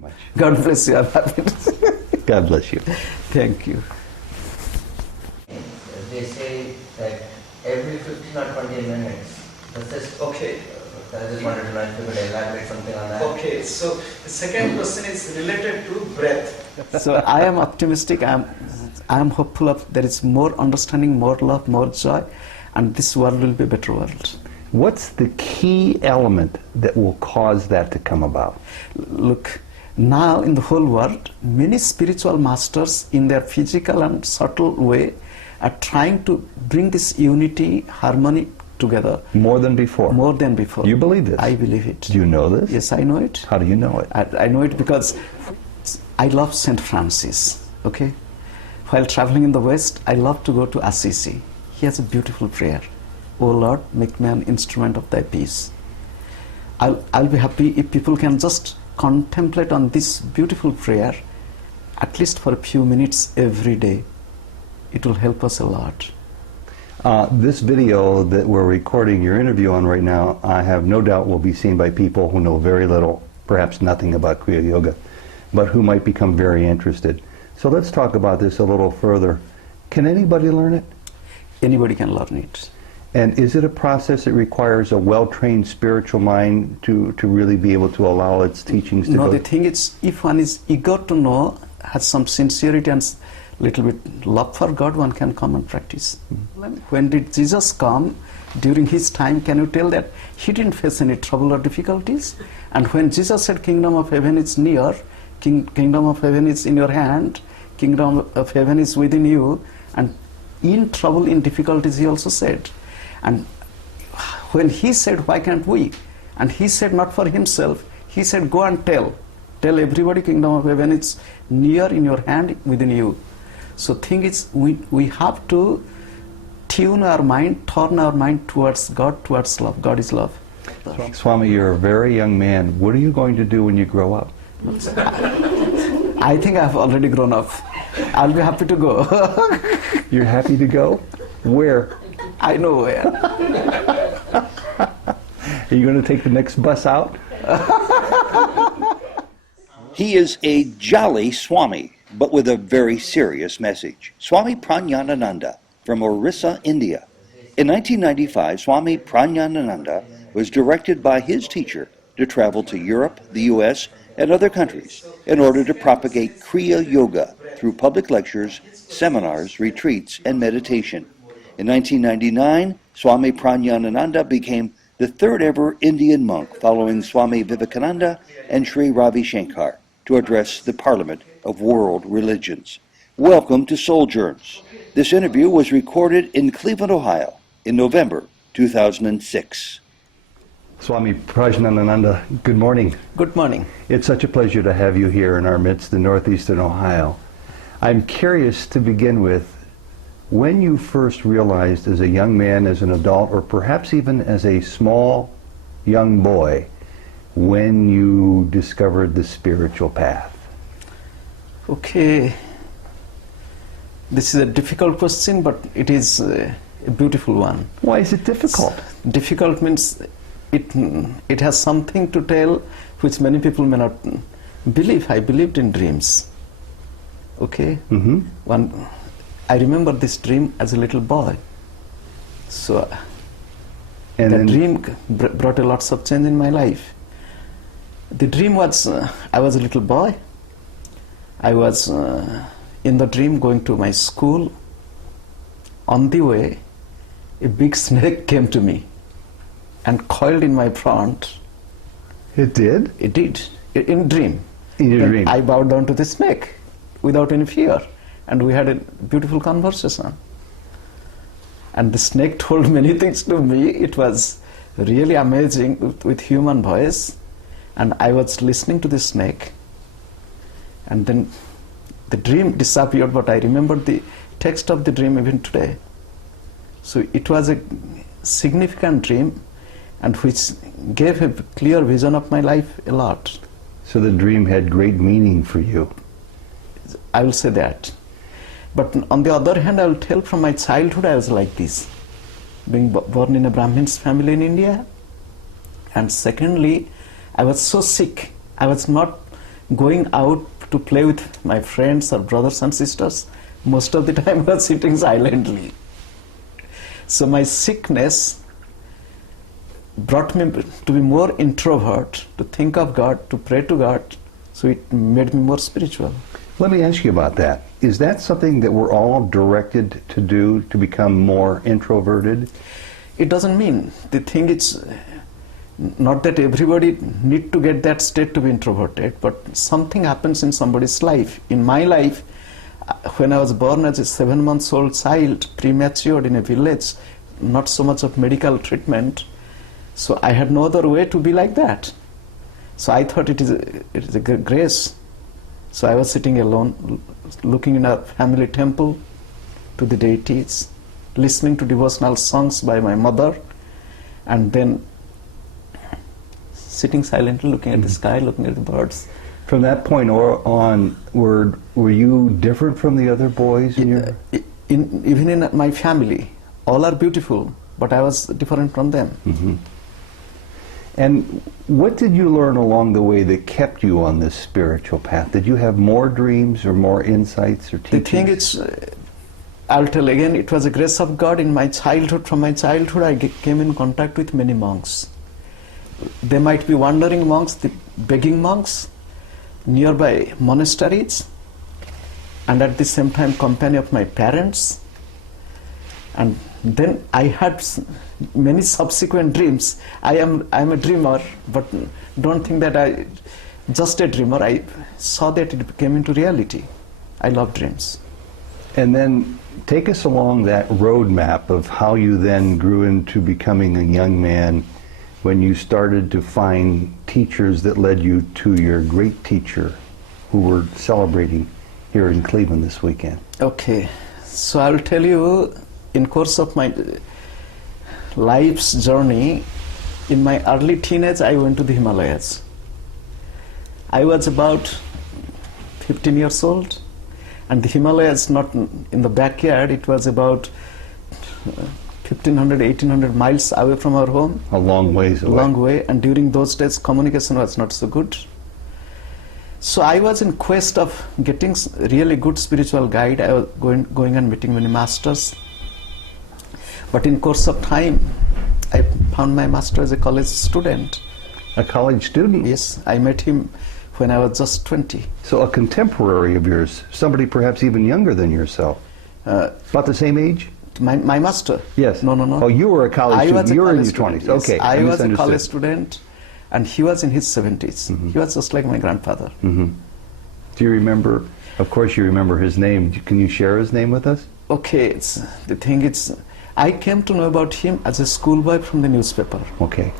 Much. God bless you. I'm happy to see you. God bless you. Thank you. They say that every 15 or 20 minutes, this is okay. I just wanted to know if you could elaborate something on that. Okay, so the second question is related to breath. So I am optimistic. I am hopeful of there is more understanding, more love, more joy, and this world will be a better world. What's the key element that will cause that to come about? Look, now in the whole world, many spiritual masters in their physical and subtle way are trying to bring this unity, harmony together. More than before? More than before. You believe this? I believe it. Do you know this? Yes, I know it. How do you know it? I know it because I love St. Francis, okay? While traveling in the West, I love to go to Assisi. He has a beautiful prayer. O Lord, make me an instrument of thy peace. I'll be happy if people can just contemplate on this beautiful prayer at least for a few minutes every day. It will help us a lot. This video that we're recording your interview on right now, I have no doubt will be seen by people who know very little, perhaps nothing about Kriya Yoga, but who might become very interested. So let's talk about this a little further. Can anybody learn it? Anybody can learn it. And is it a process that requires a well-trained spiritual mind to really be able to allow its teachings to go? No, the thing is, if one is eager to know, has some sincerity and little bit love for God, one can come and practice. When did Jesus come? During his time, can you tell that he didn't face any trouble or difficulties? And when Jesus said, kingdom of heaven is near, kingdom of heaven is in your hand, kingdom of heaven is within you, and in trouble, in difficulties, he also said. And when he said, why can't we? And he said not for himself, he said, go and tell everybody, kingdom of heaven is near, in your hand, within you. So thing is, we have to tune our mind, turn our mind towards God, towards love. God is love. Swami, you're a very young man. What are you going to do when you grow up? I think I've already grown up. I'll be happy to go. You're happy to go? Where? I know where. Are you going to take the next bus out? He is a jolly Swami, but with a very serious message. Swami Prajnanananda from Orissa, India. In 1995, Swami Prajnanananda was directed by his teacher to travel to Europe, the US, and other countries in order to propagate Kriya Yoga through public lectures, seminars, retreats, and meditation. In 1999, Swami Prajnanananda became the third ever Indian monk following Swami Vivekananda and Shri Ravi to address the Parliment of World Religions. Welcome to Sojourns. This interview was recorded in Cleveland, Ohio in November 2006. Swami Prajnanananda, good morning. Good morning. It's such a pleasure to have you here in our midst in northeastern Ohio. I'm curious to begin with, when you first realized as a young man, as an adult, or perhaps even as a small young boy, when you discovered the spiritual path? Okay. This is a difficult question, but it is a beautiful one. Why is it difficult? Difficult means it has something to tell which many people may not believe. I believed in dreams. Okay? Mm-hmm. I remember this dream as a little boy. So and the dream brought a lots of change in my life. The dream was, I was a little boy. I was in the dream going to my school. On the way, a big snake came to me and coiled in my front. It did? It did, in dream. In your dream? I bowed down to the snake without any fear. And we had a beautiful conversation. And the snake told many things to me. It was really amazing with human voice. And I was listening to the snake. And then the dream disappeared, but I remembered the text of the dream even today. So it was a significant dream, and which gave a clear vision of my life a lot. So the dream had great meaning for you? I will say that. But on the other hand, I will tell from my childhood I was like this. Being born in a Brahmin's family in India. And secondly, I was so sick. I was not going out to play with my friends or brothers and sisters, most of the time I was sitting silently. So my sickness brought me to be more introvert, to think of God, to pray to God, so it made me more spiritual. Let me ask you about that. Is that something that we're all directed to do, to become more introverted? It doesn't mean. The thing is not that everybody need to get that state to be introverted, but something happens in somebody's life. In my life, when I was born as a 7-month-old child, prematured in a village, not so much of medical treatment, so I had no other way to be like that. So I thought it is a grace. So I was sitting alone, looking in our family temple to the deities, listening to devotional songs by my mother, and then sitting silently, looking at the sky, looking at the birds. From that point on, were you different from the other boys in your... Even in my family, all are beautiful, but I was different from them. Mm-hmm. And what did you learn along the way that kept you on this spiritual path? Did you have more dreams or more insights or teachings? The thing is, I'll tell again, it was a grace of God in my childhood. From my childhood, I came in contact with many monks. They might be wandering monks, the begging monks, nearby monasteries, and at the same time company of my parents. And then I had many subsequent dreams. I am a dreamer, but don't think that I just a dreamer. I saw that it came into reality. I love dreams. And then take us along that roadmap of how you then grew into becoming a young man when you started to find teachers that led you to your great teacher who we're celebrating here in Cleveland this weekend. Okay, so I'll tell you, in course of my life's journey, in my early teenage, I went to the Himalayas. I was about 15 years old, and the Himalayas not in the backyard, it was about 1,500, 1,800 miles away from our home. A long ways away. Long way, and during those days communication was not so good. So I was in quest of getting really good spiritual guide. I was going and meeting many masters. But in course of time, I found my master as a college student. A college student? Yes, I met him when I was just 20. So a contemporary of yours, somebody perhaps even younger than yourself. About the same age? My master? Yes. No. Oh, you were a college student. You were in your 20s. Yes. Okay. I was a college student, and he was in his 70s. Mm-hmm. He was just like my grandfather. Mm-hmm. Do you remember, of course you remember his name. Can you share his name with us? Okay, the thing is, I came to know about him as a schoolboy from the newspaper. Okay.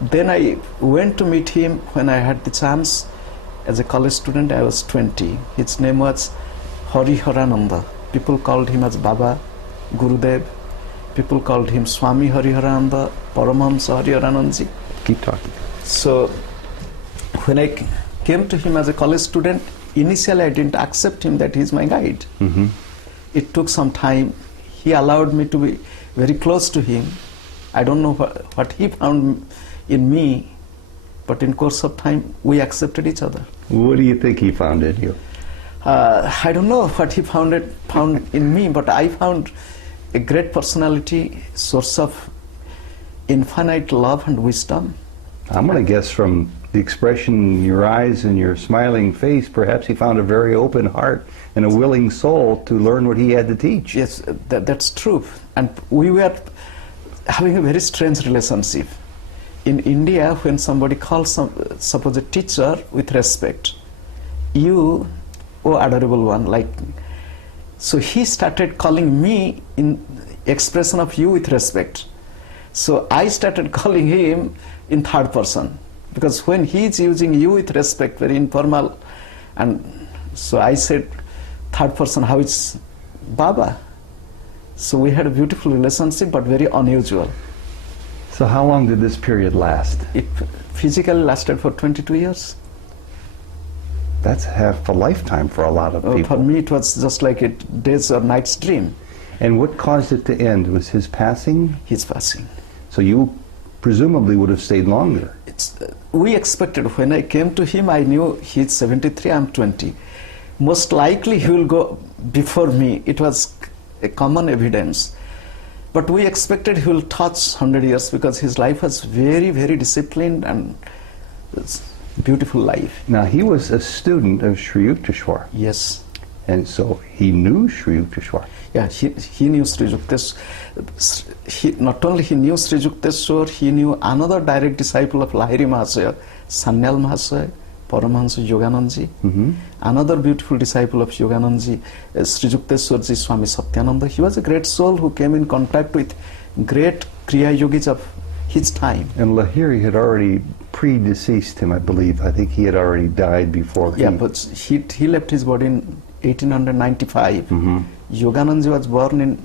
Then I went to meet him when I had the chance. As a college student, I was 20. His name was Hariharananda. People called him as Baba, Gurudev. People called him Swami Hariharananda, Paramahamsa Prajnanananda Giri. Keep talking. So when I came to him as a college student, initially I didn't accept him that he's my guide. Mm-hmm. It took some time. He allowed me to be very close to him. I don't know what he found in me, but in course of time we accepted each other. What do you think he found in you? I don't know what he found in me, but I found a great personality, source of infinite love and wisdom. I'm going to guess from the expression in your eyes and your smiling face, perhaps he found a very open heart and a willing soul to learn what he had to teach. Yes, that's true. And we were having a very strange relationship. In India, when somebody calls suppose a teacher with respect, you, oh adorable one, like, so he started calling me in expression of you with respect. So I started calling him in third person, because when he is using you with respect, very informal, and so I said third person, how is Baba? So we had a beautiful relationship, but very unusual. So how long did this period last? It physically lasted for 22 years. That's half a lifetime for a lot of people. For me, it was just like a day's or night's dream. And what caused it to end? Was his passing? His passing. So you presumably would have stayed longer. We expected, when I came to him, I knew he's 73, I'm 20. Most likely he will go before me. It was a common evidence. But we expected he will touch 100 years because his life was very, very disciplined and beautiful life. Now, he was a student of Sri Yukteswar. Yes. And so he knew Sri Yukteswar. Yeah, he knew Sri Yukteswar. Not only he knew Sri Yukteswar, he knew another direct disciple of Lahiri Mahasaya, Sanyal Mahasaya, Paramahamsa Yoganandaji. Another beautiful disciple of Yoganandaji, Sri Yukteswarji, Swami Satyananda. He was a great soul who came in contact with great Kriya Yogis of his time. And Lahiri had already predeceased him, I believe. I think he had already died before Yeah, but he left his body in 1895. Yoganandaji was born in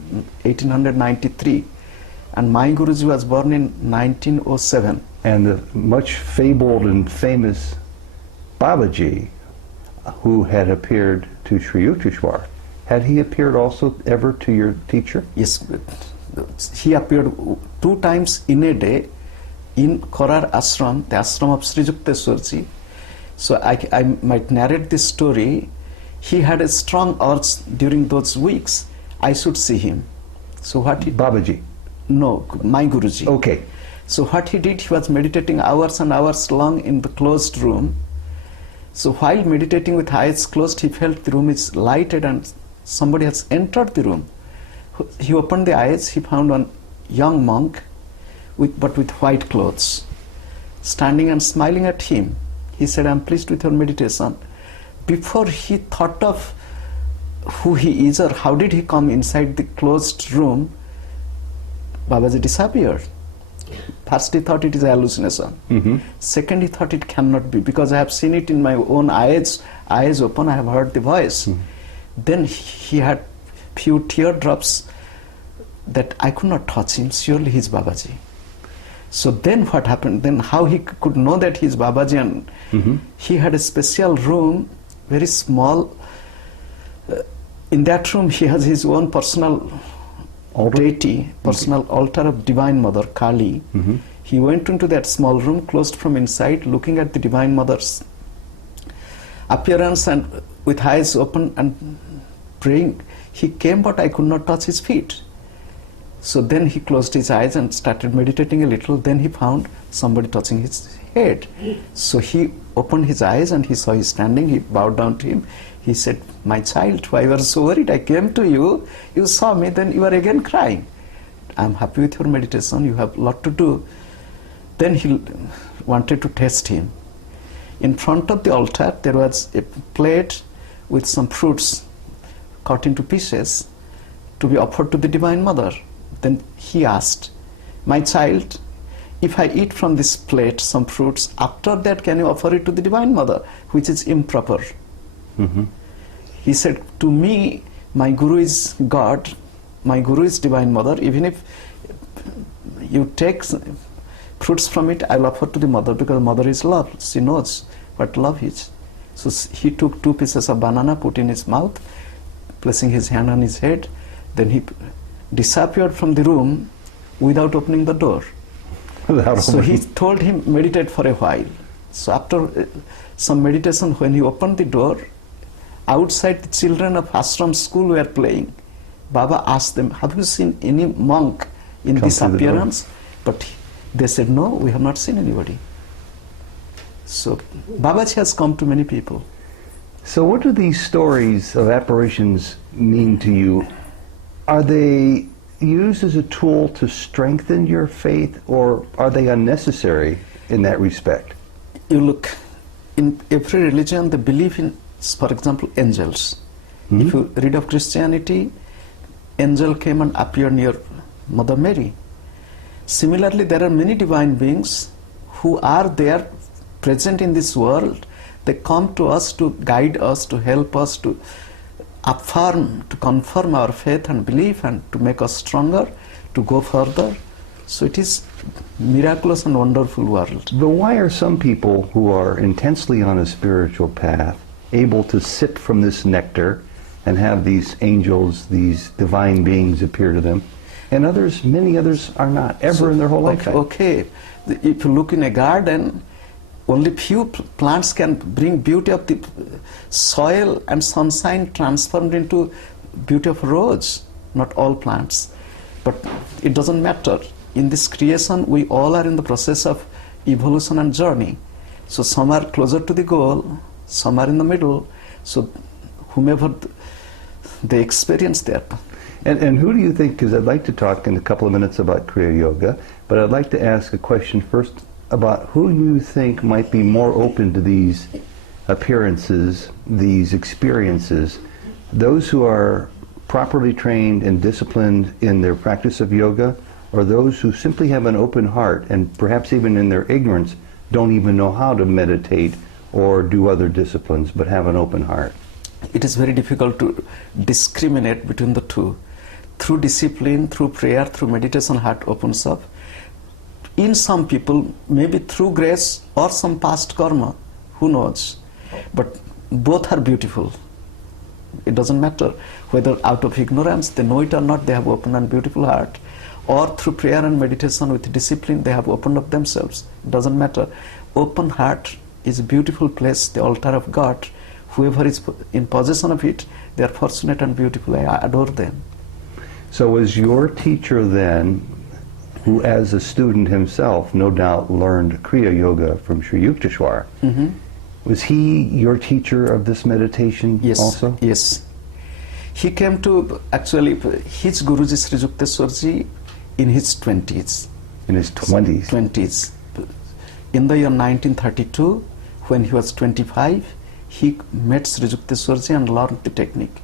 1893, and my Guruji was born in 1907. And the much fabled and famous Babaji, who had appeared to Sri Yukteswar, had he appeared also ever to your teacher? Yes, he appeared 2 times in a day in Korar Ashram, the ashram of Sri Yukteswarji. So I might narrate this story. He had a strong urge during those weeks. I should see him. So what he... Babaji? No, my Guruji. Okay. So what he did, he was meditating hours and hours long in the closed room. So while meditating with eyes closed, he felt the room is lighted and somebody has entered the room. He opened the eyes, he found one young monk, but with white clothes, standing and smiling at him. He said, "I'm pleased with your meditation." Before he thought of who he is or how did he come inside the closed room, Babaji disappeared. First he thought it is a hallucination. Second he thought it cannot be, because I have seen it in my own eyes open, I have heard the voice. Then he had few teardrops that I could not touch him, surely he is Babaji. So then what happened, then how he could know that he is Babaji, and he had a special room, very small. In that room he has his own personal deity, personal altar of Divine Mother, Kali. He went into that small room, closed from inside, looking at the Divine Mother's appearance and with eyes open and praying. He came, but I could not touch his feet. So then he closed his eyes and started meditating a little. Then he found somebody touching his head. So he opened his eyes and he saw he standing. He bowed down to him. He said, "My child, why were you so worried? I came to you, you saw me, then you are again crying. I'm happy with your meditation, you have a lot to do." Then he wanted to test him. In front of the altar there was a plate with some fruits cut into pieces to be offered to the Divine Mother. Then he asked, "My child, if I eat from this plate some fruits, after that can you offer it to the Divine Mother, which is improper?" He said, "To me, my Guru is God, my Guru is Divine Mother. Even if you take fruits from it, I'll offer to the Mother, because Mother is love. She knows what love is." So he took 2 pieces of banana, put in his mouth, placing his hand on his head. Then he disappeared from the room without opening the door. So he told him, "Meditate for a while." So after some meditation, when he opened the door, outside the children of ashram school were playing. Baba asked them, "Have you seen any monk in this appearance?" But they said, "No, we have not seen anybody." So Babaji has come to many people. So what do these stories of apparitions mean to you? Are they used as a tool to strengthen your faith, or are they unnecessary in that respect? You look, in every religion they believe in, for example, angels. If you read of Christianity, angel came and appeared near Mother Mary. Similarly, there are many divine beings who are there present in this world. They come to us to guide us, to help us, to affirm, to confirm our faith and belief, and to make us stronger, to go further. So it is miraculous and wonderful world. But why are some people who are intensely on a spiritual path able to sip from this nectar and have these angels, these divine beings appear to them, And others, many others are not, ever in their whole lifetime. Okay, if you look in a garden, only few plants can bring beauty of the soil and sunshine transformed into beauty of rose, not all plants. But it doesn't matter. In this creation, we all are in the process of evolution and journey. So some are closer to the goal, some are in the middle. So whomever they experience that. And who do you think, because I'd like to talk in a couple of minutes about Kriya Yoga, but I'd like to ask a question first about who you think might be more open to these appearances, these experiences, those who are properly trained and disciplined in their practice of yoga, or those who simply have an open heart and perhaps even in their ignorance don't even know how to meditate or do other disciplines but have an open heart? It is very difficult to discriminate between the two. Through discipline, through prayer, through meditation, heart opens up. In some people, maybe through grace or some past karma, who knows? But both are beautiful. It doesn't matter whether out of ignorance they know it or not, they have opened and beautiful heart, or through prayer and meditation with discipline they have opened up themselves. It doesn't matter. Open heart is a beautiful place, the altar of God. Whoever is in possession of it, they are fortunate and beautiful. I adore them. So was your teacher then, who as a student himself no doubt learned Kriya Yoga from Shri Yukteswar, was he your teacher of this meditation also? Yes. He came to, actually, his Guruji Sri Yukteswarji in his 20s. In his 20s? 20s. In the year 1932, when he was 25, he met Sri Yukteswarji and learned the technique.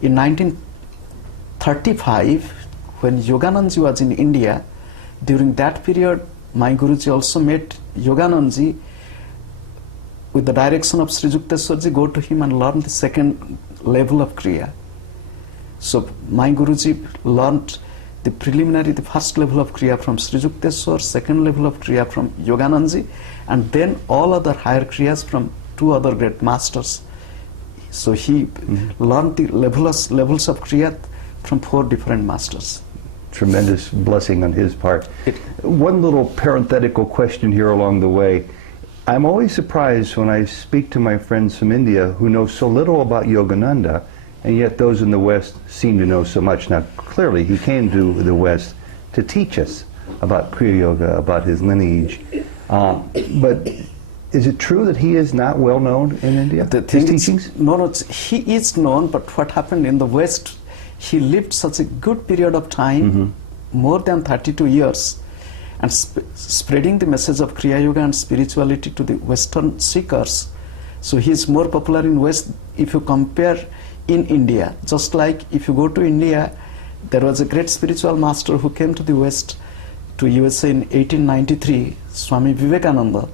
In 1935, when Yoganandaji was in India, during that period, my Guruji also met Yoganandaji with the direction of Sri Yukteswarji, go to him and learn the second level of Kriya. So my Guruji learned the preliminary, the first level of Kriya from Sri Yukteswar, second level of Kriya from Yoganandaji, and then all other higher Kriyas from two other great masters. So he learned the levels of Kriya from 4 different masters. Tremendous blessing on his part. One little parenthetical question here along the way. I'm always surprised when I speak to my friends from India who know so little about Yogananda, and yet those in the West seem to know so much. Now, clearly, he came to the West to teach us about Kriya Yoga, about his lineage. But is it true that he is not well known in India? His teachings? No, he is known, but what happened in the West, he lived such a good period of time, more than 32 years, and spreading the message of Kriya Yoga and spirituality to the Western seekers. So he is more popular in West if you compare in India. Just like if you go to India, there was a great spiritual master who came to the West, to USA in 1893, Swami Vivekananda.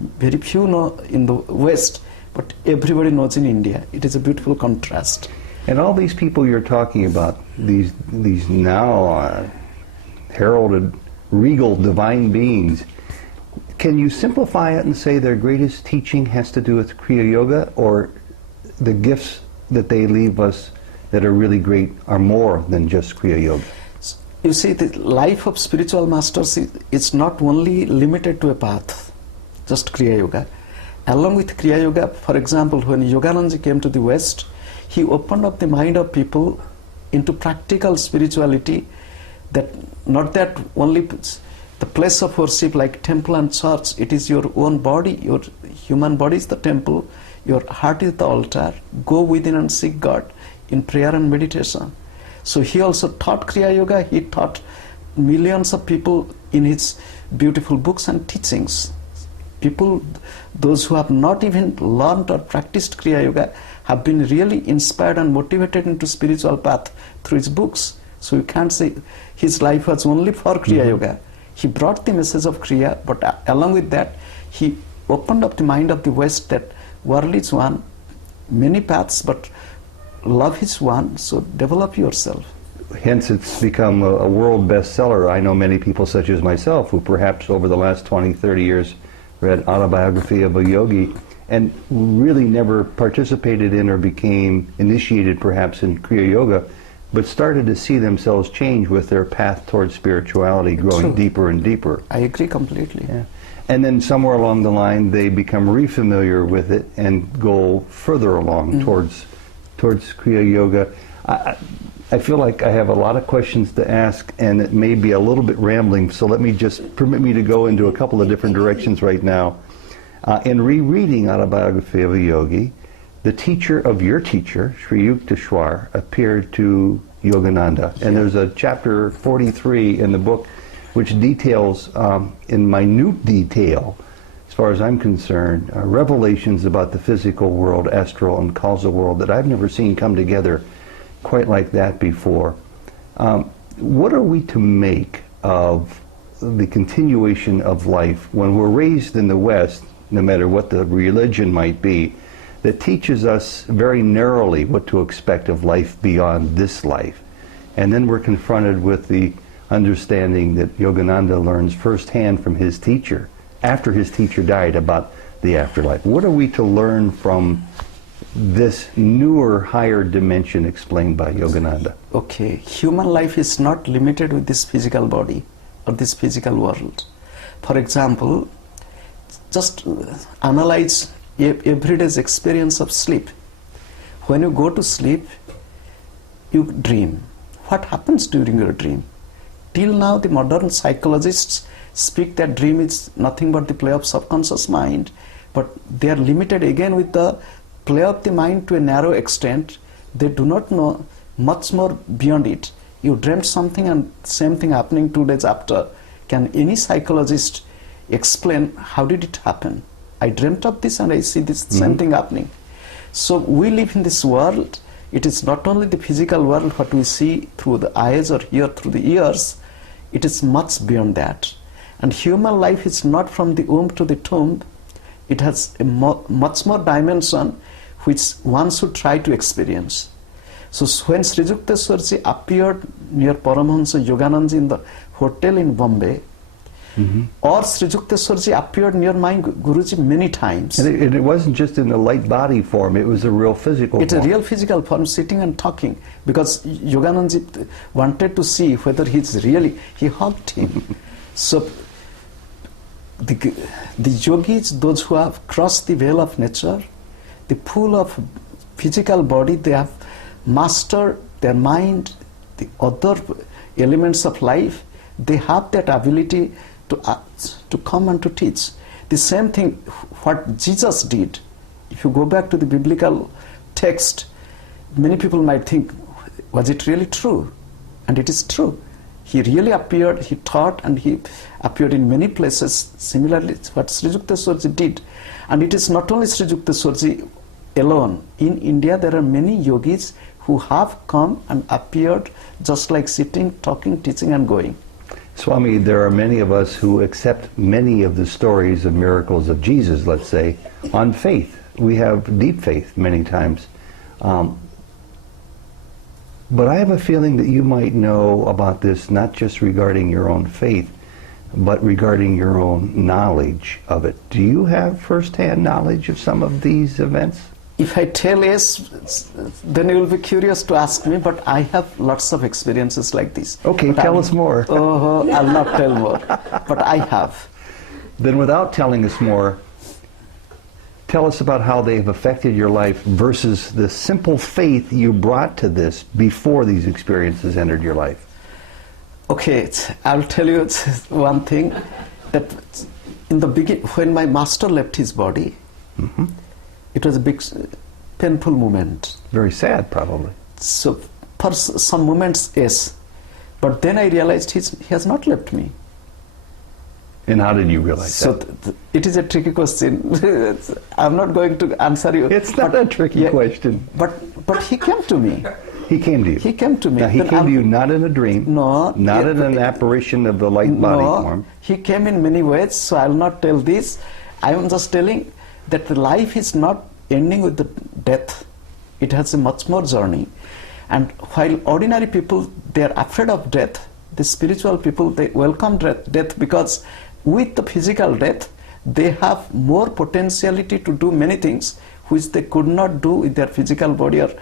Very few know in the West, but everybody knows in India. It is a beautiful contrast. And all these people you're talking about, these now heralded regal divine beings, can you simplify it and say their greatest teaching has to do with Kriya Yoga, or the gifts that they leave us that are really great are more than just Kriya Yoga? You see, the life of spiritual masters is not only limited to a path, just Kriya Yoga. Along with Kriya Yoga, for example, when Yoganandaji came to the West, he opened up the mind of people into practical spirituality, that not that only the place of worship like temple and church, it is your own body, your human body is the temple, your heart is the altar. Go within and seek God in prayer and meditation. So he also taught Kriya Yoga, he taught millions of people in his beautiful books and teachings. People, those who have not even learned or practiced Kriya Yoga, have been really inspired and motivated into spiritual path through his books. So you can't say his life was only for Kriya Yoga. He brought the message of Kriya, but along with that, he opened up the mind of the West that world is one, many paths, but love is one, so develop yourself. Hence it's become a world bestseller. I know many people such as myself who perhaps over the last 20, 30 years read Autobiography of a Yogi and really never participated in or became initiated perhaps in Kriya Yoga, but started to see themselves change with their path towards spirituality, growing True. deeper and deeper. I agree completely. Yeah. And then somewhere along the line, they become refamiliar with it and go further along towards Kriya Yoga. I feel like I have a lot of questions to ask, and it may be a little bit rambling, so permit me to go into a couple of different directions right now. In rereading Autobiography of a Yogi, the teacher of your teacher, Shri appeared to Yogananda. And there's a chapter 43 in the book which details, in minute detail, as far as I'm concerned, revelations about the physical world, astral and causal world that I've never seen come together quite like that before. What are we to make of the continuation of life when we're raised in the West, no matter what the religion might be, that teaches us very narrowly what to expect of life beyond this life? And then we're confronted with the understanding that Yogananda learns firsthand from his teacher, after his teacher died, about the afterlife. What are we to learn from this newer, higher dimension explained by Yogananda? Okay, human life is not limited with this physical body or this physical world. For example, just analyze everyday's experience of sleep. When you go to sleep, you dream. What happens during your dream? Till now, the modern psychologists speak that dream is nothing but the play of subconscious mind, but they are limited again with the play of the mind to a narrow extent. They do not know much more beyond it. You dreamt something and same thing happening 2 days after. Can any psychologist explain how did it happen? I dreamt of this and I see this same thing happening. So we live in this world. It is not only the physical world what we see through the eyes or hear through the ears. It is much beyond that. And human life is not from the womb to the tomb. It has a much more dimension which one should try to experience. So when Sri Yukteswarji appeared near Paramahamsa Yoganandaji in the hotel in Bombay, or Sri Yukteswarji appeared near my Guruji many times. And it wasn't just in the light body form, it was a real physical form. It's a real physical form, sitting and talking, because Yoganandaji wanted to see whether he's really, he hugged him. So the yogis, those who have crossed the veil of nature, the pool of physical body, they have mastered their mind, the other elements of life. They have that ability to come and to teach. The same thing what Jesus did. If you go back to the biblical text, many people might think, was it really true? And it is true. He really appeared, he taught, and he appeared in many places. Similarly, what Sri Yukteswarji did. And it is not only Sri Yukteswarji alone. In India, there are many yogis who have come and appeared just like sitting, talking, teaching, and going. Swami, there are many of us who accept many of the stories of miracles of Jesus, let's say, on faith. We have deep faith many times. But I have a feeling that you might know about this not just regarding your own faith, but regarding your own knowledge of it. Do you have first-hand knowledge of some of these events? If I tell yes, then you will be curious to ask me, but I have lots of experiences like this. Okay, but tell us more. Oh, I'll not tell more, but I have. Then without telling us more, tell us about how they've affected your life versus the simple faith you brought to this before these experiences entered your life. Okay, I'll tell you one thing, that in the beginning, when my master left his body, it was a big, painful moment. Very sad, probably. So, for some moments, yes. But then I realized he has not left me. And how did you realize so that? It is a tricky question. I'm not going to answer you. It's not a tricky question. But he came to me. He came to you. He came to me. Now, he came to you not in a dream. No. Not in an apparition of the light body form. He came in many ways, so I'll not tell this. I am just telling that the life is not ending with the death. It has a much more journey. And while ordinary people, they are afraid of death, the spiritual people, they welcome death because with the physical death, they have more potentiality to do many things which they could not do with their physical body or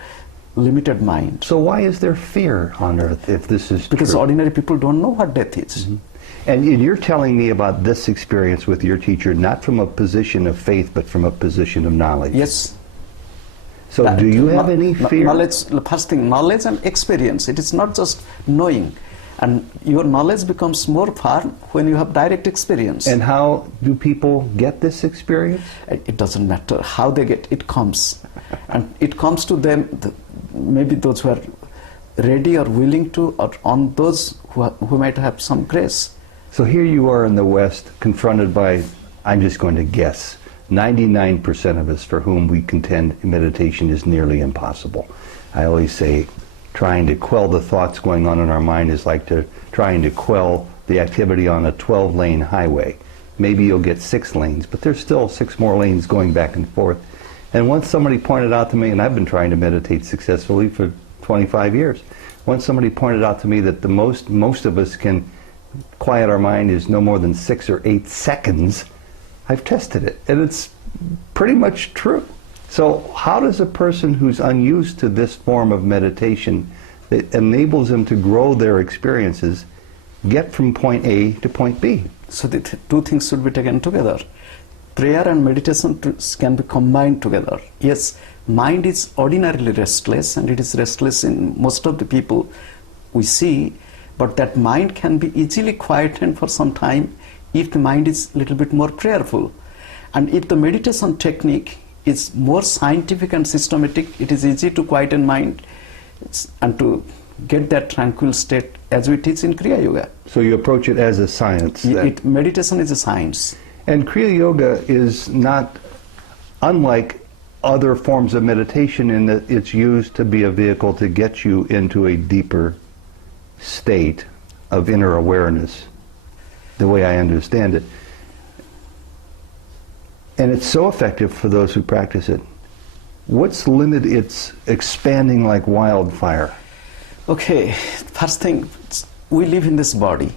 limited mind. So why is there fear on earth if this is Because true? ordinary people don't know what death is. And you're telling me about this experience with your teacher not from a position of faith but from a position of knowledge. Yes. So do you have any fear? Knowledge, first thing, knowledge and experience. It is not just knowing. And your knowledge becomes more firm when you have direct experience. And how do people get this experience? It doesn't matter how they get it comes. And it comes to them, maybe those who are ready or willing to, or on those who might have some grace. So here you are in the West, confronted by, I'm just going to guess, 99% of us for whom we contend meditation is nearly impossible. I always say trying to quell the thoughts going on in our mind is like trying to quell the activity on a 12-lane highway. Maybe you'll get 6 lanes, but there's still 6 more lanes going back and forth. And once somebody pointed out to me, and I've been trying to meditate successfully for 25 years, once somebody pointed out to me that the most of us can quiet our mind is no more than 6 or 8 seconds, I've tested it, and it's pretty much true. So how does a person who's unused to this form of meditation that enables them to grow their experiences get from point A to point B? So the two things should be taken together. Prayer and meditation can be combined together. Yes, mind is ordinarily restless, and it is restless in most of the people we see, but that mind can be easily quietened for some time if the mind is a little bit more prayerful. And if the meditation technique is more scientific and systematic, it is easy to quieten mind and to get that tranquil state as we teach in Kriya Yoga. So you approach it as a science. Meditation is a science. And Kriya Yoga is not unlike other forms of meditation in that it's used to be a vehicle to get you into a deeper state of inner awareness, the way I understand it. And it's so effective for those who practice it. What's limited its expanding like wildfire? Okay, first thing, we live in this body.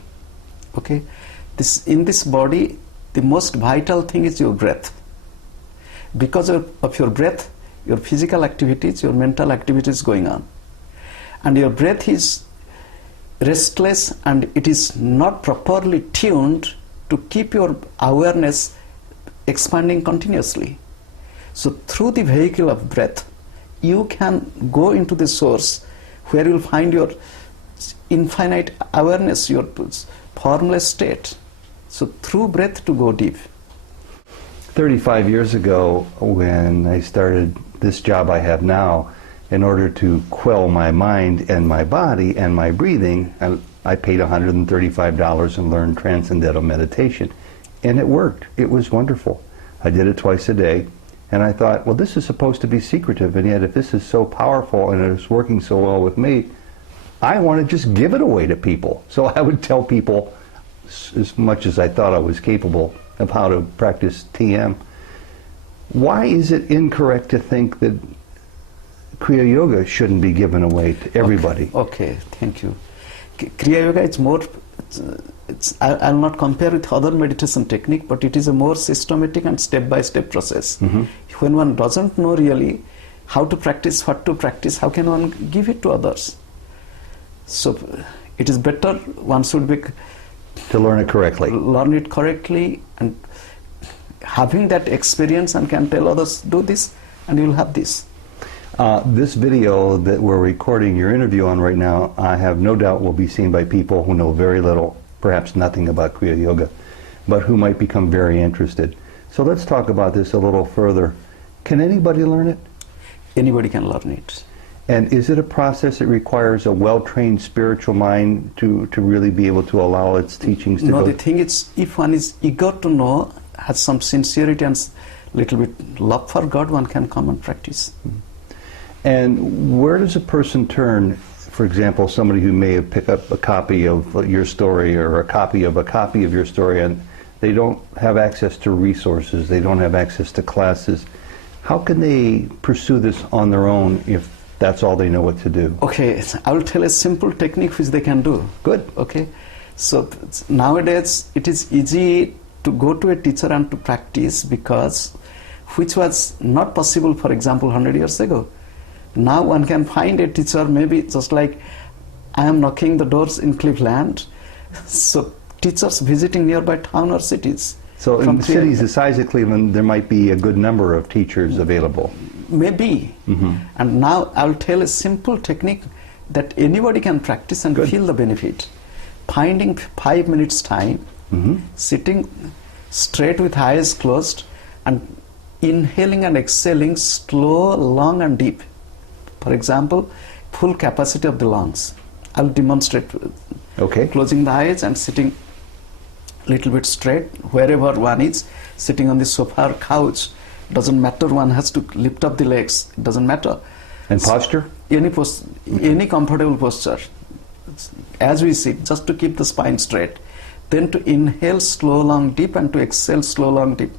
Okay, in this body, the most vital thing is your breath. Because of your breath, your physical activities, your mental activities going on. And your breath is restless, and it is not properly tuned to keep your awareness expanding continuously. So through the vehicle of breath, you can go into the source where you'll find your infinite awareness, your formless state. So through breath to go deep. 35 years ago, when I started this job I have now, in order to quell my mind and my body and my breathing, I paid $135 and learned transcendental meditation. And it worked. It was wonderful. I did it twice a day. And I thought, well, this is supposed to be secretive, and yet if this is so powerful and it's working so well with me, I want to just give it away to people. So I would tell people, as much as I thought I was capable of how to practice TM, why is it incorrect to think that Kriya Yoga shouldn't be given away to everybody? Okay, thank you. Kriya Yoga is more, I'll not compare with other meditation technique, but it is a more systematic and step-by-step process. When one doesn't know really how to practice, what to practice, how can one give it to others? So it is better one should be to learn it correctly. Learn it correctly, and having that experience, and can tell others, do this, and you'll have this. This video that we're recording your interview on right now, I have no doubt will be seen by people who know very little, perhaps nothing about Kriya Yoga, but who might become very interested. So let's talk about this a little further. Can anybody learn it? Anybody can learn it. And is it a process that requires a well-trained spiritual mind to really be able to allow its teachings to go? No, the thing is, if one is eager to know, has some sincerity and little bit love for God, one can come and practice. And where does a person turn, for example, somebody who may have picked up a copy of your story or a copy of your story, and they don't have access to resources, they don't have access to classes. How can they pursue this on their own if that's all they know what to do? Okay, I will tell a simple technique which they can do. Good. Okay, so nowadays it is easy to go to a teacher and to practice, because which was not possible, for example, 100 years ago. Now one can find a teacher, maybe just like I am knocking the doors in Cleveland. So teachers visiting nearby town or cities. So in from cities the size of Cleveland, there might be a good number of teachers available. Maybe. And now I'll tell a simple technique that anybody can practice and feel the benefit. Finding 5 minutes time, sitting straight with eyes closed, and inhaling and exhaling slow, long and deep. For example, full capacity of the lungs. I'll demonstrate. Okay. Closing the eyes and sitting little bit straight, wherever one is, sitting on the sofa or couch. Doesn't matter, one has to lift up the legs, it doesn't matter. And posture? Any comfortable posture. As we sit, just to keep the spine straight. Then to inhale slow, long, deep, and to exhale slow, long, deep.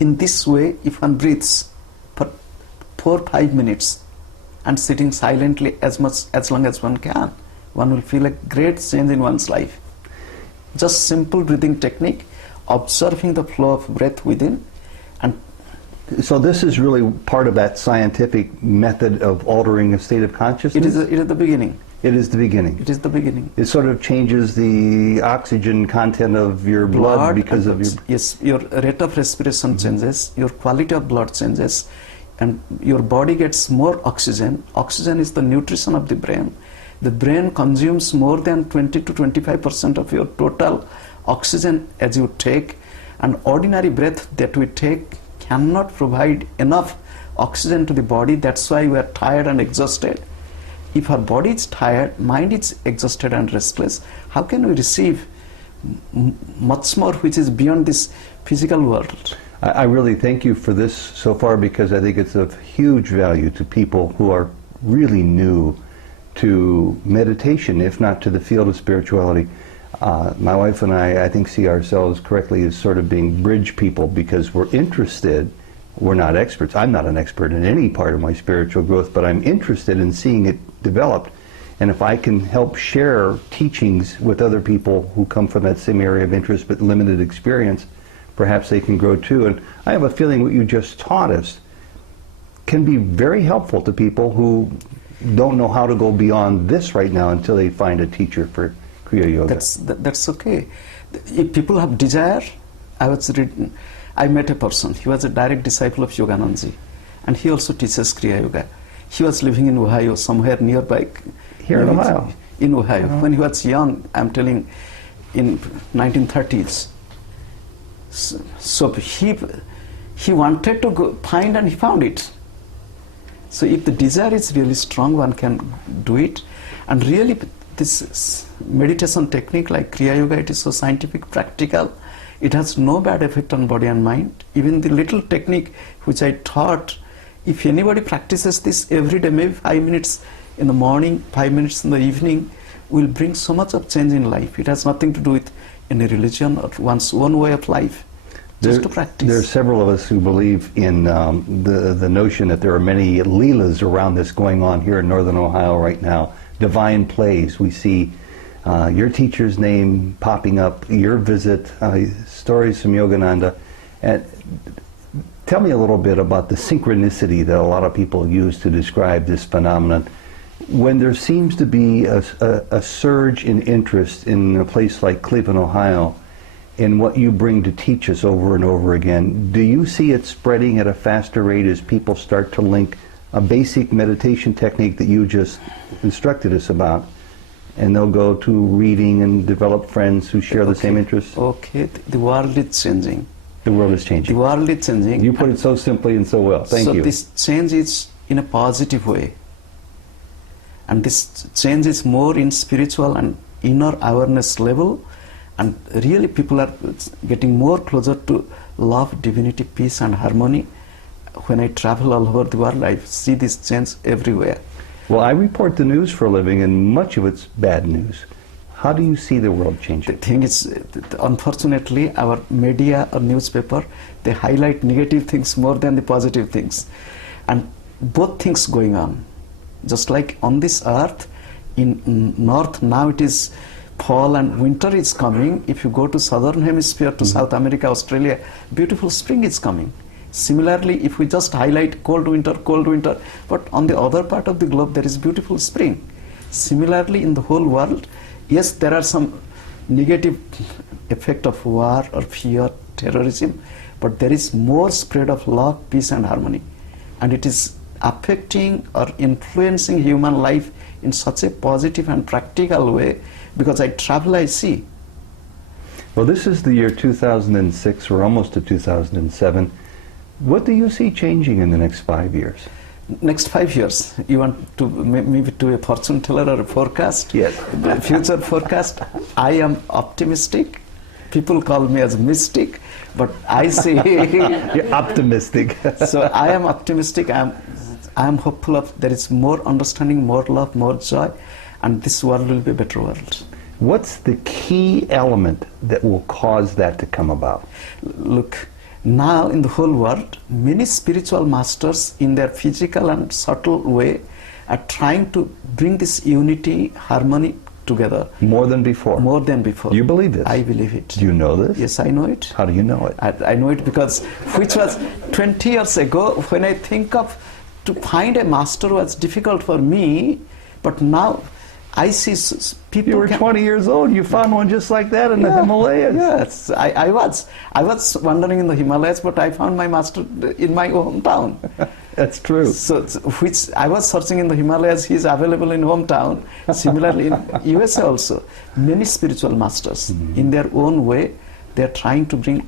In this way, if one breathes for 4 or 5 minutes and sitting silently as long as one can, one will feel a great change in one's life. Just simple breathing technique, observing the flow of breath within. And so this is really part of that scientific method of altering a state of consciousness? it is the beginning. It is the beginning. It is the beginning. It sort of changes the oxygen content of your blood because of your... Yes, your rate of respiration changes, your quality of blood changes, and your body gets more oxygen. Oxygen is the nutrition of the brain. The brain consumes more than 20 to 25% of your total oxygen as you take, and ordinary breath that we take cannot provide enough oxygen to the body. That's why we are tired and exhausted. If our body is tired, mind is exhausted and restless, how can we receive much more which is beyond this physical world? I really thank you for this so far, because I think it's of huge value to people who are really new to meditation, if not to the field of spirituality. My wife and I think, see ourselves correctly as sort of being bridge people, because we're interested. We're not experts. I'm not an expert in any part of my spiritual growth, but I'm interested in seeing it developed. And if I can help share teachings with other people who come from that same area of interest but limited experience, perhaps they can grow too. And I have a feeling what you just taught us can be very helpful to people who don't know how to go beyond this right now until they find a teacher for Kriya Yoga. That's okay. If people have desire, I met a person, he was a direct disciple of Yoganandaji, and he also teaches Kriya Yoga. He was living in Ohio, somewhere nearby. Here in Ohio? In Ohio. When he was young, I'm telling, in 1930s. So he wanted to go find, and he found it. So if the desire is really strong, one can do it. And really, this meditation technique like Kriya Yoga, it is so scientific, practical. It has no bad effect on body and mind. Even the little technique which I taught, if anybody practices this every day, maybe 5 minutes in the morning, 5 minutes in the evening, will bring so much of change in life. It has nothing to do with any religion or one's own way of life. Just to practice. There are several of us who believe in the notion that there are many leelas around this going on here in northern Ohio right now. Divine plays. We see your teacher's name popping up, your visit, stories from Yogananda. And tell me a little bit about the synchronicity that a lot of people use to describe this phenomenon. When there seems to be a surge in interest in a place like Cleveland, Ohio, in what you bring to teach us over and over again, do you see it spreading at a faster rate as people start to link a basic meditation technique that you just instructed us about, and they'll go to reading and develop friends who share the same interests? Okay, the world is changing. The world is changing. The world is changing. You put it so simply and so well. Thank you. So this change is in a positive way. And this change is more in spiritual and inner awareness level, And really people are getting more closer to love, divinity, peace and harmony. When I travel all over the world, I see this change everywhere. Well, I report the news for a living, and much of it's bad news. How do you see the world The changing? thing is, unfortunately, our media or newspaper, they highlight negative things more than the positive things. And both things going on. Just like on this earth, in north now it is fall and winter is coming. If you go to southern hemisphere, to South America, Australia, beautiful spring is coming. Similarly, if we just highlight cold winter, but on the other part of the globe there is beautiful spring. Similarly, in the whole world, yes, there are some negative effect of war or fear, terrorism, but there is more spread of love, peace and harmony. And it is affecting or influencing human life in such a positive and practical way, because I travel, I see. Well, this is the year 2006, we're almost to 2007. What do you see changing in the next 5 years? Next 5 years, you want to maybe to a fortune teller or a forecast? Yes. The future forecast, I am optimistic. People call me as mystic, but I say You're optimistic. so I am optimistic. I am hopeful of there is more understanding, more love, more joy, and this world will be a better world. What's the key element that will cause that to come about? Look, now in the whole world, many spiritual masters in their physical and subtle way are trying to bring this unity, harmony together. More than before? More than before. You believe this? I believe it. Do you know this? Yes, I know it. How do you know it? I know it because, which was 20 years ago, when I think of to find a master was difficult for me, but now I see people. You were 20 years old, you found one just like that in the Himalayas. Yes, I was wandering in the Himalayas, but I found my master in my hometown. That's true. So, which I was searching in the Himalayas, he is available in hometown. Similarly, in USA also, many spiritual masters, in their own way, they are trying to bring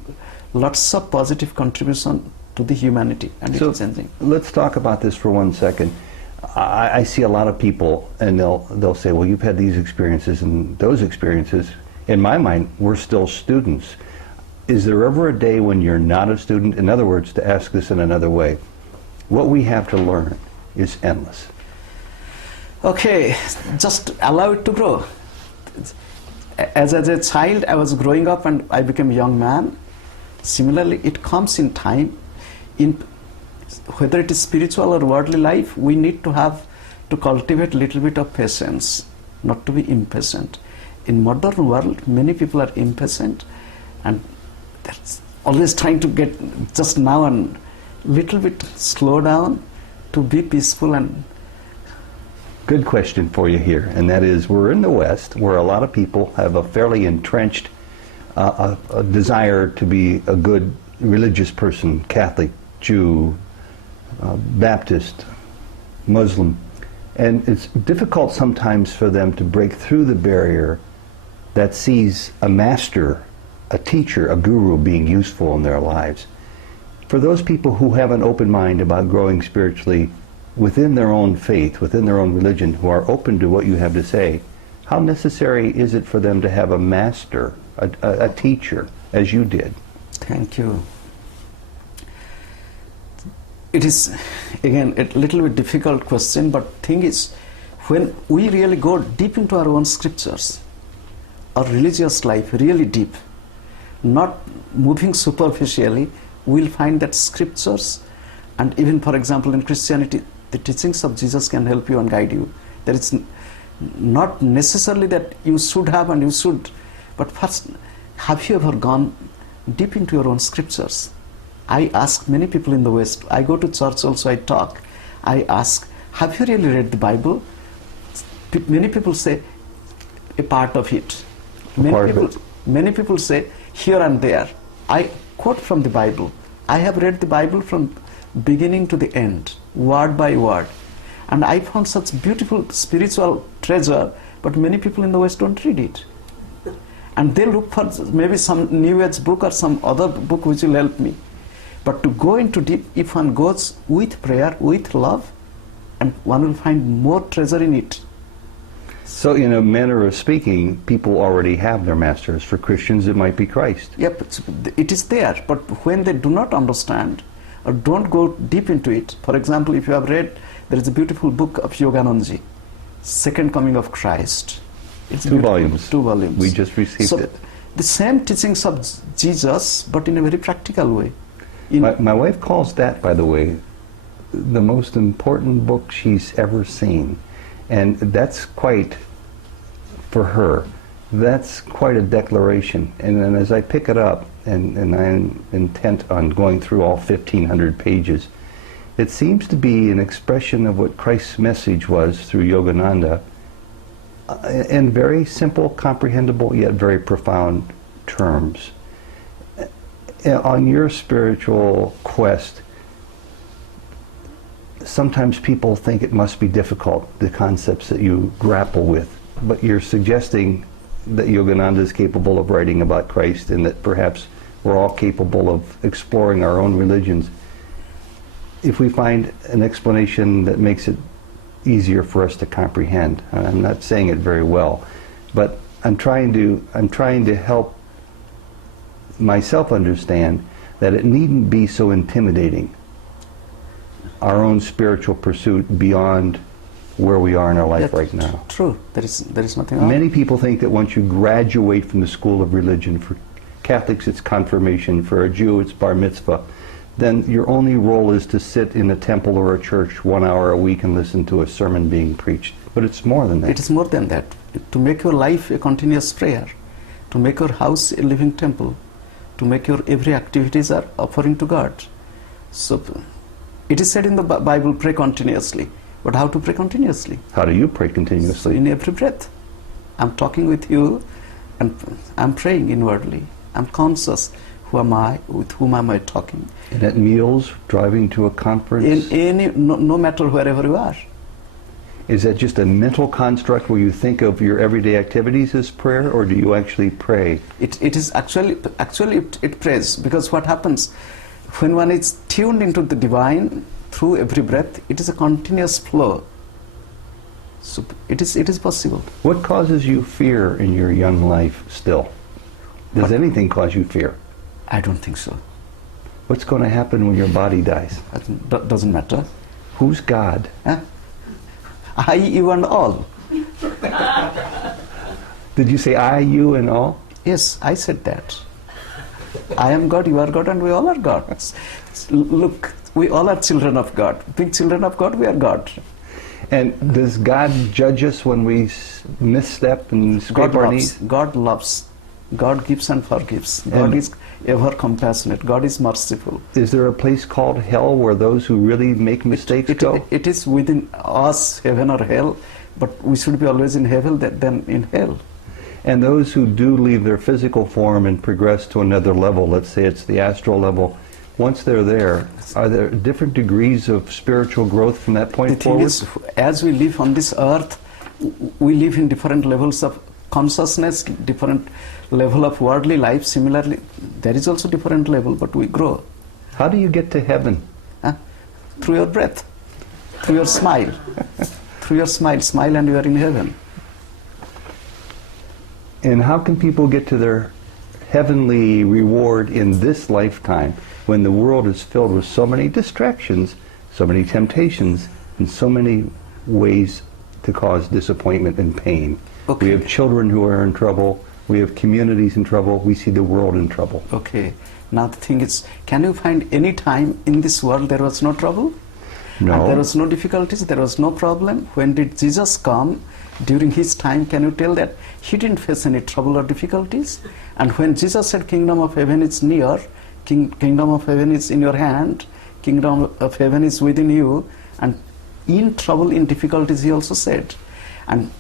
lots of positive contribution to the humanity, and So it's changing. let's talk about this for 1 second. I see a lot of people, and they'll say, well, you've had these experiences and those experiences. In my mind, we're still students. Is there ever a day when you're not a student? In other words, to ask this in another way, what we have to learn is endless. Okay, just allow it to grow. As a child, I was growing up and I became a young man. Similarly, it comes in time. Whether it is spiritual or worldly life, we need to have to cultivate a little bit of patience, not to be impatient. In modern world, many people are impatient and they're always trying to get just now and little bit slow down to be peaceful. And Good question for you here, and that is, we're in the West where a lot of people have a fairly entrenched a desire to be a good religious person, Catholic, Jew, Baptist, Muslim, and it's difficult sometimes for them to break through the barrier that sees a master, a teacher, a guru being useful in their lives. For those people who have an open mind about growing spiritually within their own faith, within their own religion, who are open to what you have to say, how necessary is it for them to have a master, a teacher, as you did? thank you. It is, again, a little bit difficult question, but thing is, when we really go deep into our own scriptures, our religious life, really deep, not moving superficially, we'll find that scriptures, and even, for example, in Christianity, the teachings of Jesus can help you and guide you. There is not necessarily that you should have and you should, but first, have you ever gone deep into your own scriptures? I ask many people in the West, I go to church also, I talk, I ask, have you really read the Bible? Many people say, a part of it. Many people say, here and there. I quote from the Bible. I have read the Bible from beginning to the end, word by word. And I found such beautiful spiritual treasure, but many people in the West don't read it. And they look for maybe some New Age book or some other book which will help me. But to go into deep, if one goes with prayer, with love, and one will find more treasure in it. So in a manner of speaking, people already have their masters. For Christians, it might be Christ. Yep, it is there, but when they do not understand or don't go deep into it, for example, if you have read, there is a beautiful book of Vivekanandaji, Second Coming of Christ. It's 2 volumes. 2 volumes. We just received it. The same teachings of Jesus, but in a very practical way. My wife calls that, by the way, the most important book she's ever seen. And that's quite, for her, that's quite a declaration. And then as I pick it up, and I'm intent on going through all 1,500 pages, it seems to be an expression of what Christ's message was through Yogananda, in very simple, comprehensible, yet very profound terms. On your spiritual quest, sometimes people think it must be difficult, the concepts that you grapple with, but you're suggesting that Yogananda is capable of writing about Christ and that perhaps we're all capable of exploring our own religions. If we find an explanation that makes it easier for us to comprehend, I'm not saying it very well, but I'm trying to help myself understand that it needn't be so intimidating, our own spiritual pursuit beyond where we are in our life right now. True. There is nothing wrong. Many people think that once you graduate from the school of religion, for Catholics it's confirmation, for a Jew it's bar mitzvah, then your only role is to sit in a temple or a church 1 hour a week and listen to a sermon being preached. But it's more than that. It is more than that. To make your life a continuous prayer, to make your house a living temple, to make your every activities are offering to God. So it is said in the Bible, pray continuously. But how to pray continuously? How do you pray continuously? In every breath. I'm talking with you and I'm praying inwardly. I'm conscious. Who am I? With whom am I talking? And at meals, driving to a conference? No matter wherever you are. Is that just a mental construct where you think of your everyday activities as prayer, or do you actually pray? It is actually it prays, because what happens when one is tuned into the divine through every breath, it is a continuous flow. So it is possible. What causes you fear in your young life still? Does anything cause you fear? I don't think so. What's going to happen when your body dies? That doesn't matter. Who's God? Huh? I, you and all. Did you say I, you and all? Yes, I said that. I am God, you are God, and we all are gods. Look, we all are children of God. Being children of God, we are God. And does God judge us when we misstep and scrape our knees? God loves. God gives and forgives. God is ever compassionate. God is merciful. Is there a place called hell where those who really make mistakes go? It is within us, heaven or hell, but we should be always in heaven than in hell. And those who do leave their physical form and progress to another level, let's say it's the astral level, once they're there, are there different degrees of spiritual growth from that point forward? The thing is, as we live on this earth, we live in different levels of consciousness, different level of worldly life. Similarly, there is also different level, but we grow. How do you get to heaven? Through your breath, through your smile. Through your smile and you are in heaven. And how can people get to their heavenly reward in this lifetime when the world is filled with so many distractions, so many temptations, and so many ways to cause disappointment and pain? Okay. We have children who are in trouble, we have communities in trouble, we see the world in trouble. Okay. Now the thing is, can you find any time in this world there was no trouble? No. And there was no difficulties, there was no problem? When did Jesus come? During his time, can you tell that he didn't face any trouble or difficulties? And when Jesus said, kingdom of heaven is near, kingdom of heaven is in your hand, kingdom of heaven is within you, and in trouble, in difficulties, he also said. And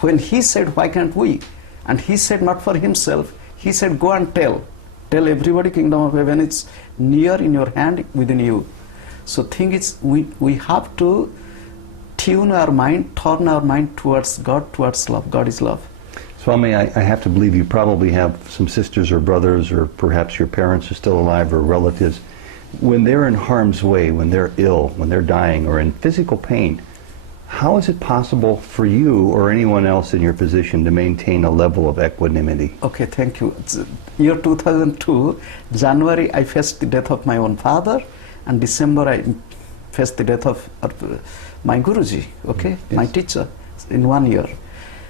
when he said, why can't we? And he said not for himself, he said, go and tell everybody, kingdom of heaven is near, in your hand, within you. So thing is, we have to tune our mind, turn our mind towards God, towards love. God is love. Swami, I have to believe you probably have some sisters or brothers, or perhaps your parents are still alive, or relatives. When they're in harm's way, when they're ill, when they're dying, or in physical pain, How is it possible for you or anyone else in your position to maintain a level of equanimity? Okay, thank you. It's year 2002, January, I faced the death of my own father, and December, I faced the death of my Guruji, okay, Yes. my teacher, in 1 year.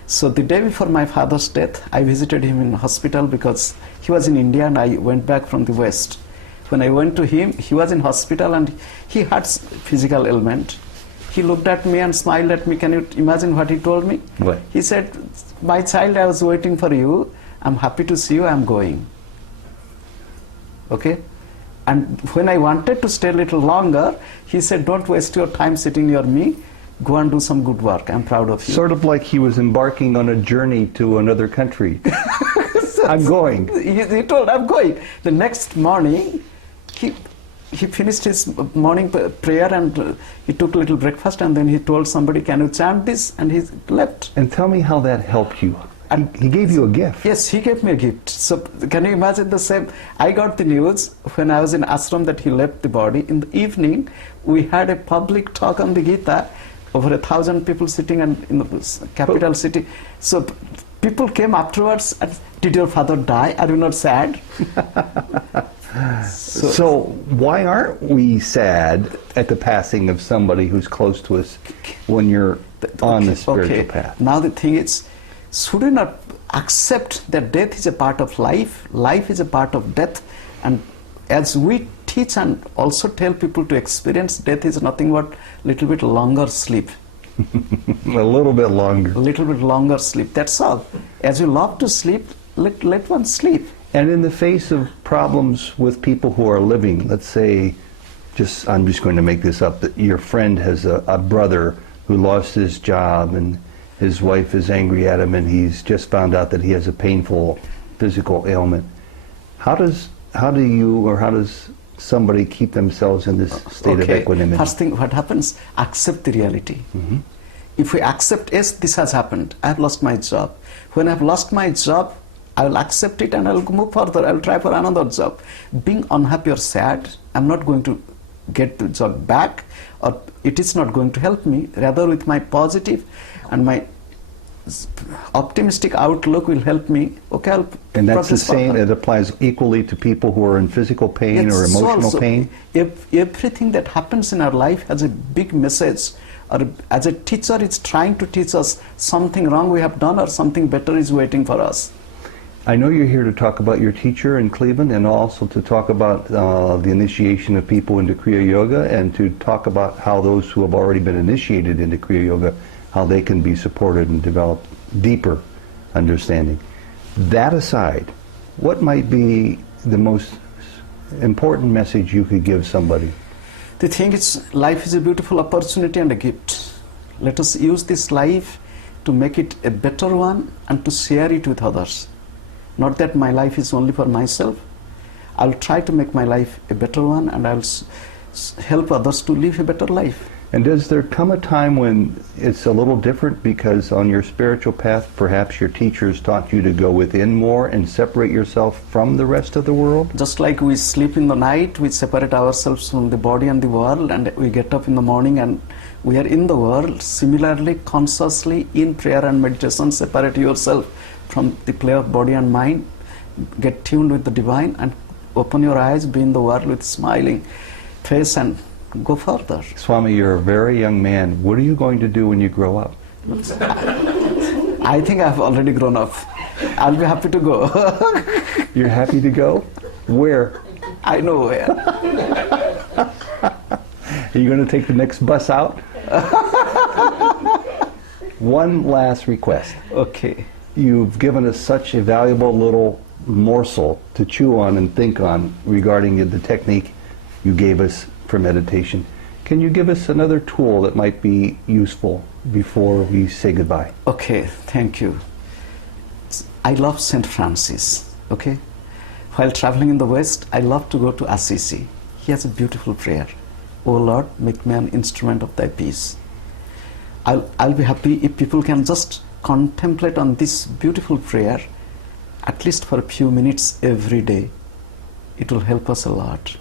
So the day before my father's death, I visited him in hospital because he was in India and I went back from the West. When I went to him, he was in hospital and he had physical ailment. He looked at me and smiled at me. Can you imagine what he told me? What? He said, "My child, I was waiting for you. I'm happy to see you. I'm going." Okay? And when I wanted to stay a little longer, he said, "Don't waste your time sitting near me. Go and do some good work. I'm proud of you." Sort of like he was embarking on a journey to another country. I'm going. He told, "I'm going." The next morning, he finished his morning prayer and he took a little breakfast and then he told somebody, "Can you chant this?" And he left. And tell me how that helped you. He gave you a gift. Yes, he gave me a gift. So can you imagine the same? I got the news when I was in ashram that he left the body. In the evening, we had a public talk on the Gita, over 1,000 people sitting in the capital city. So people came afterwards and, "Did your father die? Are you not sad?" So why aren't we sad at the passing of somebody who's close to us when you're on the spiritual path? Now the thing is, should we not accept that death is a part of life, life is a part of death, and as we teach and also tell people to experience, death is nothing but little bit longer sleep. A little bit longer. A little bit longer sleep, that's all. As you love to sleep, let one sleep. And in the face of problems with people who are living, let's say, I'm just going to make this up, that your friend has a brother who lost his job and his wife is angry at him and he's just found out that he has a painful physical ailment. How does somebody keep themselves in this state of equanimity? First thing, what happens? Accept the reality. Mm-hmm. If we accept, yes, this has happened, I have lost my job. When I have lost my job, I will accept it and I will move further. I will try for another job. Being unhappy or sad, I'm not going to get the job back, or it is not going to help me. Rather, with my positive and my optimistic outlook will help me. Okay, I'll and that's the same. further. It applies equally to people who are in physical pain or emotional pain. Everything that happens in our life has a big message. Or as a teacher, it's trying to teach us something wrong we have done or something better is waiting for us. I know you're here to talk about your teacher in Cleveland and also to talk about the initiation of people into Kriya Yoga and to talk about how those who have already been initiated into Kriya Yoga, how they can be supported and develop deeper understanding. That aside, what might be the most important message you could give somebody? The thing is, life is a beautiful opportunity and a gift. Let us use this life to make it a better one and to share it with others. Not that my life is only for myself. I'll try to make my life a better one and I'll help others to live a better life. And does there come a time when it's a little different because on your spiritual path, perhaps your teachers taught you to go within more and separate yourself from the rest of the world? Just like we sleep in the night, we separate ourselves from the body and the world, and we get up in the morning and we are in the world. Similarly, consciously in prayer and meditation, separate yourself from the play of body and mind, get tuned with the divine and open your eyes, be in the world with smiling face and go further. Swami, you're a very young man. What are you going to do when you grow up? I think I've already grown up. I'll be happy to go. You're happy to go? Where? I know where. Are you going to take the next bus out? One last request. Okay. You've given us such a valuable little morsel to chew on and think on regarding the technique you gave us for meditation. Can you give us another tool that might be useful before we say goodbye? Okay, thank you. I love St. Francis, okay? While traveling in the West, I love to go to Assisi. He has a beautiful prayer. "O Lord, make me an instrument of thy peace." I'll be happy if people can just contemplate on this beautiful prayer, at least for a few minutes every day. It will help us a lot.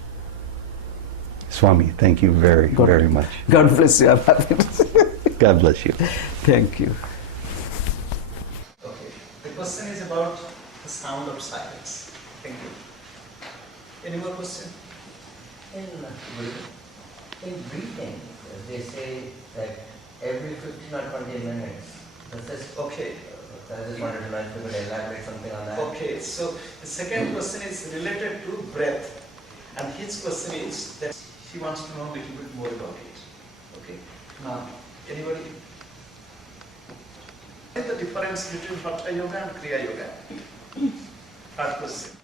Swami, thank you very much. God bless you. I'm happy. God bless you. Thank you. Okay. The question is about the sound of silence. Thank you. Any more question? In breathing, they say that every 15 or 20 minutes, this is okay. I just wanted to know if you could elaborate something on that. Okay, so the second question is related to breath. And his question is that he wants to know a little bit more about it. Okay. Now, anybody? What is the difference between Hatha Yoga and Kriya Yoga? Third question.